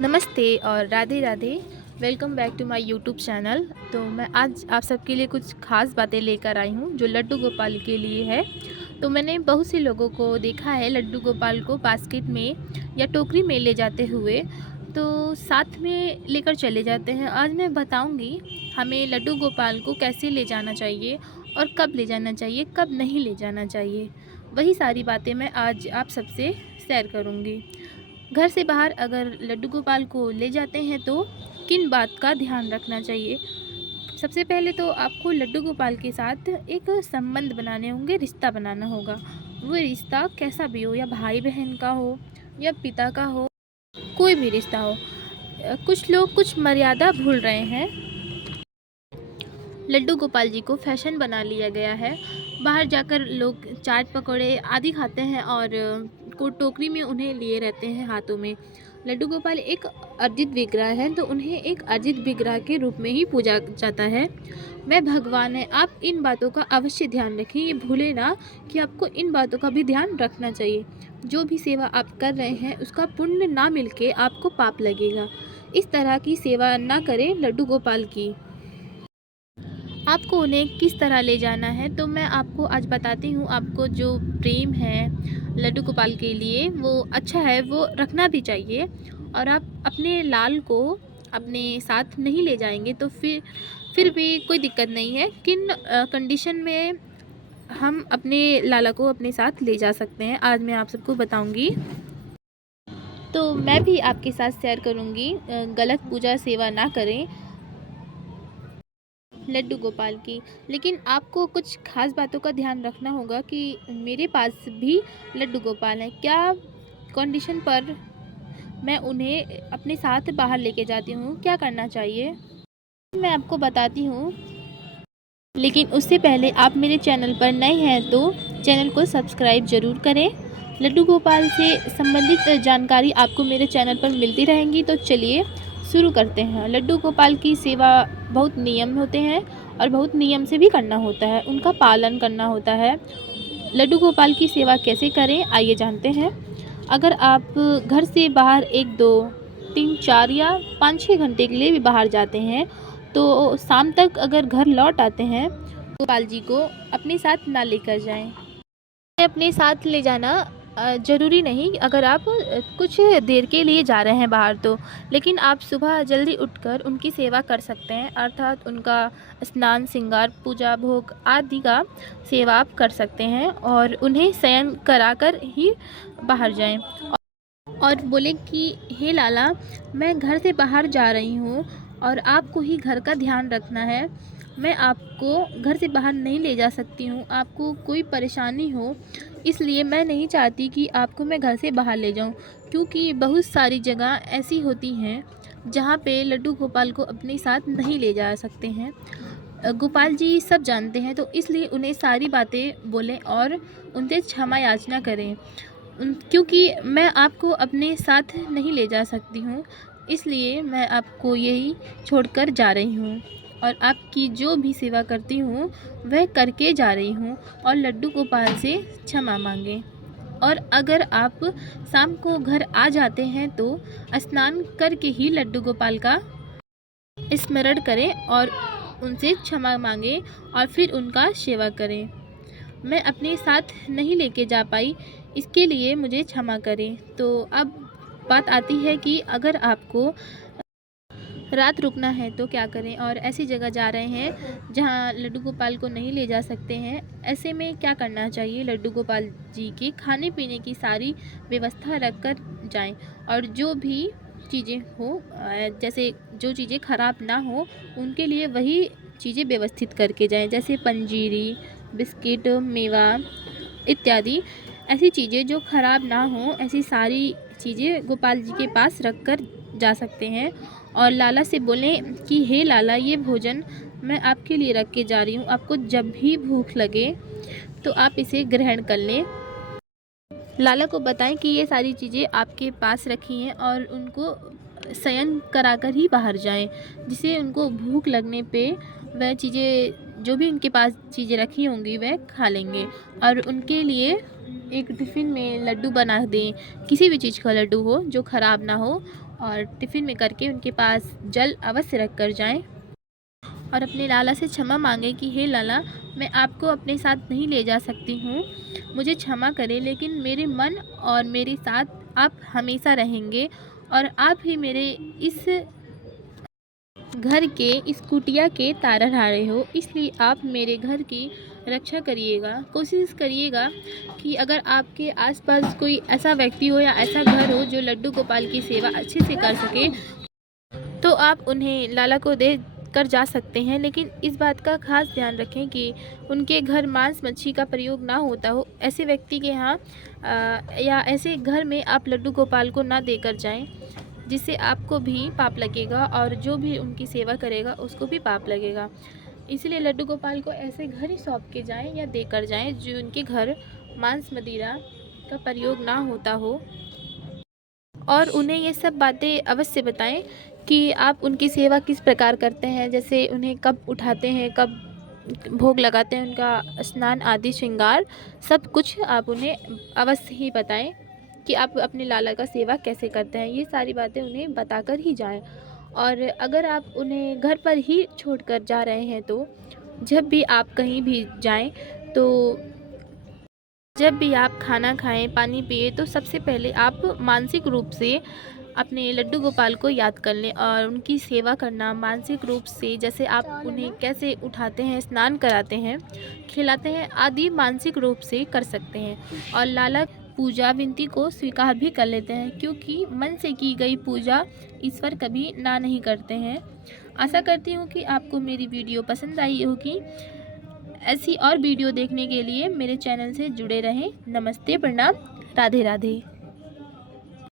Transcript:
नमस्ते और Radhe Radhe. Welcome back to my YouTube channel. तो मैं आज आप सबके लिए कुछ ख़ास बातें लेकर आई हूँ जो लड्डू गोपाल के लिए है। तो मैंने बहुत से लोगों को देखा है लड्डू गोपाल को बास्केट में या टोकरी में ले जाते हुए, तो साथ में लेकर चले जाते हैं। आज मैं बताऊंगी हमें लड्डू गोपाल को कैसे ले जाना चाहिए और कब ले जाना चाहिए, कब नहीं ले जाना चाहिए। वही सारी बातें मैं आज आप सबसे शेयर करूँगी। घर से बाहर अगर लड्डू गोपाल को ले जाते हैं तो किन बात का ध्यान रखना चाहिए। सबसे पहले तो आपको लड्डू गोपाल के साथ एक संबंध बनाने होंगे, रिश्ता बनाना होगा। वो रिश्ता कैसा भी हो, या भाई बहन का हो या पिता का हो, कोई भी रिश्ता हो। कुछ लोग कुछ मर्यादा भूल रहे हैं। लड्डू गोपाल जी को फैशन बना लिया गया है। बाहर जाकर लोग चाट पकौड़े आदि खाते हैं और को टोकरी में उन्हें लिए रहते हैं हाथों में। लड्डू गोपाल एक अर्जित विग्रह है, तो उन्हें एक अर्जित विग्रह के रूप में ही पूजा जाता है। वह भगवान है। आप इन बातों का अवश्य ध्यान रखें। ये भूलें ना कि आपको इन बातों का भी ध्यान रखना चाहिए। जो भी सेवा आप कर रहे हैं उसका पुण्य ना मिलके आपको पाप लगेगा। इस तरह की सेवा ना करें लड्डू गोपाल की। आपको उन्हें किस तरह ले जाना है तो मैं आपको आज बताती हूँ। आपको जो प्रेम है लड्डू गोपाल के लिए वो अच्छा है, वो रखना भी चाहिए। और आप अपने लाल को अपने साथ नहीं ले जाएंगे तो फिर भी कोई दिक्कत नहीं है। किन कंडीशन में हम अपने लाला को अपने साथ ले जा सकते हैं आज मैं आप सबको बताऊंगी। तो मैं भी आपके साथ शेयर करूंगी। गलत पूजा सेवा ना करें लड्डू गोपाल की। लेकिन आपको कुछ खास बातों का ध्यान रखना होगा कि मेरे पास भी लड्डू गोपाल हैं, क्या कंडीशन पर मैं उन्हें अपने साथ बाहर लेके जाती हूँ, क्या करना चाहिए मैं आपको बताती हूँ। लेकिन उससे पहले आप मेरे चैनल पर नए हैं तो चैनल को सब्सक्राइब ज़रूर करें। लड्डू गोपाल से संबंधित जानकारी आपको मेरे चैनल पर मिलती रहेंगी। तो चलिए शुरू करते हैं। लड्डू गोपाल की सेवा बहुत नियम होते हैं और बहुत नियम से भी करना होता है, उनका पालन करना होता है। लड्डू गोपाल की सेवा कैसे करें आइए जानते हैं। अगर आप घर से बाहर 1 2 3 4 या 5 6 घंटे के लिए भी बाहर जाते हैं तो शाम तक अगर घर लौट आते हैं गोपाल जी को अपने साथ ना लेकर जाएं। अपने साथ ले जाना ज़रूरी नहीं अगर आप कुछ देर के लिए जा रहे हैं बाहर तो। लेकिन आप सुबह जल्दी उठकर उनकी सेवा कर सकते हैं, अर्थात उनका स्नान श्रृंगार पूजा भोग आदि का सेवा आप कर सकते हैं और उन्हें शयन कराकर ही बाहर जाएं। और बोले कि हे लाला, मैं घर से बाहर जा रही हूँ और आपको ही घर का ध्यान रखना है। मैं आपको घर से बाहर नहीं ले जा सकती हूँ, आपको कोई परेशानी हो इसलिए मैं नहीं चाहती कि आपको मैं घर से बाहर ले जाऊँ। क्योंकि बहुत सारी जगह ऐसी होती हैं जहाँ पे लड्डू गोपाल को अपने साथ नहीं ले जा सकते हैं। गोपाल जी सब जानते हैं, तो इसलिए उन्हें सारी बातें बोलें और उनसे क्षमा याचना करें। क्योंकि मैं आपको अपने साथ नहीं ले जा सकती हूँ, इसलिए मैं आपको यही छोड़कर जा रही हूँ और आपकी जो भी सेवा करती हूँ वह करके जा रही हूँ। और लड्डू गोपाल से क्षमा मांगें। और अगर आप शाम को घर आ जाते हैं तो स्नान करके ही लड्डू गोपाल का स्मरण करें और उनसे क्षमा मांगें और फिर उनका सेवा करें। मैं अपने साथ नहीं लेके जा पाई, इसके लिए मुझे क्षमा करें। तो अब बात आती है कि अगर आपको रात रुकना है तो क्या करें, और ऐसी जगह जा रहे हैं जहां लड्डू गोपाल को नहीं ले जा सकते हैं, ऐसे में क्या करना चाहिए। लड्डू गोपाल जी के खाने पीने की सारी व्यवस्था रख कर जाएँ और जो भी चीज़ें हो जैसे जो चीज़ें ख़राब ना हो उनके लिए वही चीज़ें व्यवस्थित करके जाएँ, जैसे पंजीरी, बिस्किट, मेवा इत्यादि। ऐसी चीज़ें जो ख़राब ना हो, ऐसी सारी चीज़ें गोपाल जी के पास रख कर जा सकते हैं। और लाला से बोलें कि हे लाला, ये भोजन मैं आपके लिए रख के जा रही हूँ, आपको जब भी भूख लगे तो आप इसे ग्रहण कर लें। लाला को बताएं कि ये सारी चीज़ें आपके पास रखी हैं और उनको शयन कराकर ही बाहर जाएं, जिससे उनको भूख लगने पे वह चीज़ें जो भी उनके पास चीज़ें रखी होंगी वह खा लेंगे। और उनके लिए एक टिफ़िन में लड्डू बना दें, किसी भी चीज़ का लड्डू हो जो ख़राब ना हो, और टिफ़िन में करके उनके पास जल अवश्य रख कर जाएं और अपने लाला से क्षमा मांगें कि हे लाला, मैं आपको अपने साथ नहीं ले जा सकती हूँ, मुझे क्षमा करें, लेकिन मेरे मन और मेरे साथ आप हमेशा रहेंगे और आप ही मेरे इस घर के, इस कुटिया के तारनहारे हो, इसलिए आप मेरे घर की रक्षा करिएगा। कोशिश करिएगा कि अगर आपके आसपास कोई ऐसा व्यक्ति हो या ऐसा घर हो जो लड्डू गोपाल की सेवा अच्छे से कर सके, तो आप उन्हें लाला को दे कर जा सकते हैं। लेकिन इस बात का खास ध्यान रखें कि उनके घर मांस मच्छी का प्रयोग ना होता हो। ऐसे व्यक्ति के यहाँ या ऐसे घर में आप लड्डू गोपाल को ना देकर जाएं, जिससे आपको भी पाप लगेगा और जो भी उनकी सेवा करेगा उसको भी पाप लगेगा। इसलिए लड्डू गोपाल को ऐसे घर ही सौंप के जाएं या देकर जाएं जो उनके घर मांस मदिरा का प्रयोग ना होता हो। और उन्हें ये सब बातें अवश्य बताएं कि आप उनकी सेवा किस प्रकार करते हैं, जैसे उन्हें कब उठाते हैं, कब भोग लगाते हैं, उनका स्नान आदि श्रृंगार सब कुछ आप उन्हें अवश्य ही बताएं कि आप अपने लाला का सेवा कैसे करते हैं। ये सारी बातें उन्हें बताकर ही जाएं। और अगर आप उन्हें घर पर ही छोड़कर जा रहे हैं तो जब भी आप कहीं भी जाएं, तो जब भी आप खाना खाएं, पानी पिए, तो सबसे पहले आप मानसिक रूप से अपने लड्डू गोपाल को याद कर लें और उनकी सेवा करना मानसिक रूप से, जैसे आप उन्हें कैसे उठाते हैं, स्नान कराते हैं, खिलाते हैं आदि मानसिक रूप से कर सकते हैं। और लाला पूजा विनती को स्वीकार भी कर लेते हैं, क्योंकि मन से की गई पूजा ईश्वर कभी ना नहीं करते हैं। आशा करती हूँ कि आपको मेरी वीडियो पसंद आई होगी। ऐसी और वीडियो देखने के लिए मेरे चैनल से जुड़े रहें। नमस्ते, प्रणाम, राधे राधे।